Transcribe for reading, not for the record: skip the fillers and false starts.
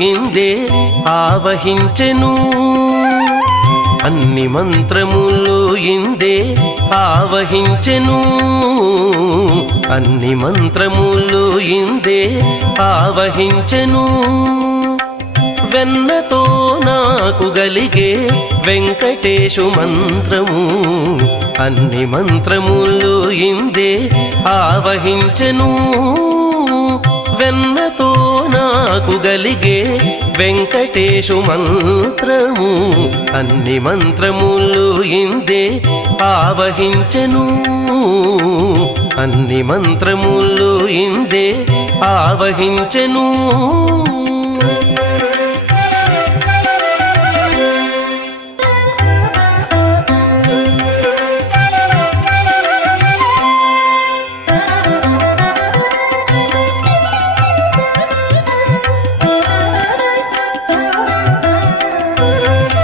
ఇందే ఆవహించెను అన్ని మంత్రములు ఇందే ఆవహించెను అన్ని మంత్రములు ఇందే ఆవహించెను వెన్నతో నాకు గలిగే వెంకటేశు మంత్రము అన్ని మంత్రములు ఇందే ఆవహించెను వెన్నతో నాకు గలిగే వెంకటేశు మంత్రము అన్ని మంత్రములు ఇందే ఆవహించెను అన్ని మంత్రములు ఇందే ఆవహించెను